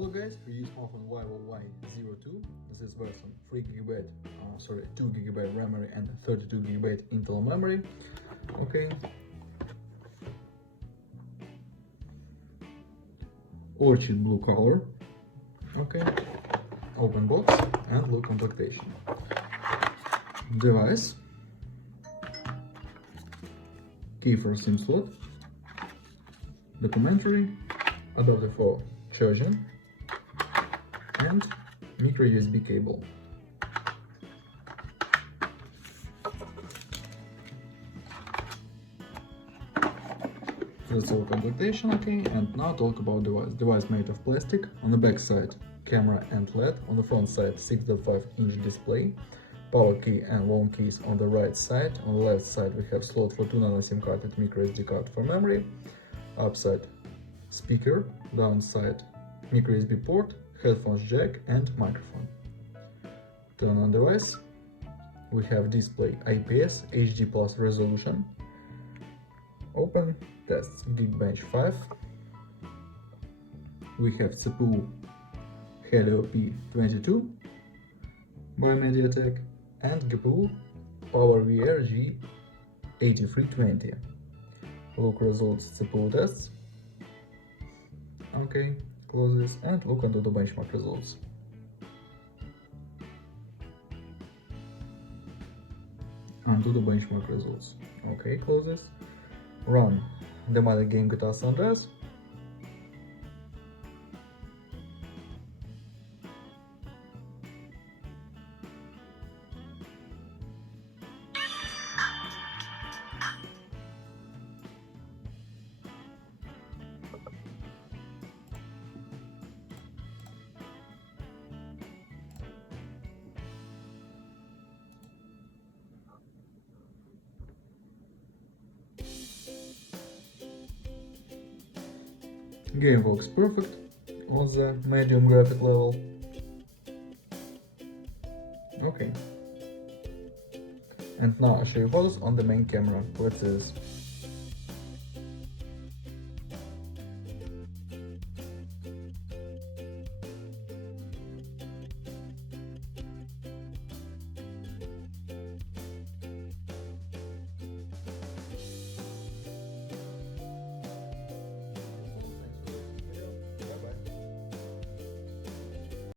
Hello guys, we use smartphone VIVO Y02. This is version 2 GB memory and 32 GB internal memory. Okay. Orchid blue color. Okay. Open box and look complementation. Device. Key for SIM slot. Documentary. Adapter for charging. And micro USB cable. That's all complementation, okay, and now talk about device. Device made of plastic. On the back side, camera and LED. On the front side, 6.5-inch display. Power key and long keys on the right side. On the left side, we have slot for 2 nano SIM card and micro SD card for memory. Upside, speaker. Downside, micro USB port, headphones jack and microphone. Turn on device. We have display IPS HD plus resolution. Open. Tests Geekbench 5. We have CPU Helio P22 by MediaTek and GPU PowerVR G8320. Look results CPU tests. Okay, close this and look onto the benchmark results. Onto the benchmark results. Okay, close this. Run the mother game GTA San Andreas. Game works perfect on the medium graphic level. Okay. And now I'll show you photos on the main camera. Let's do this.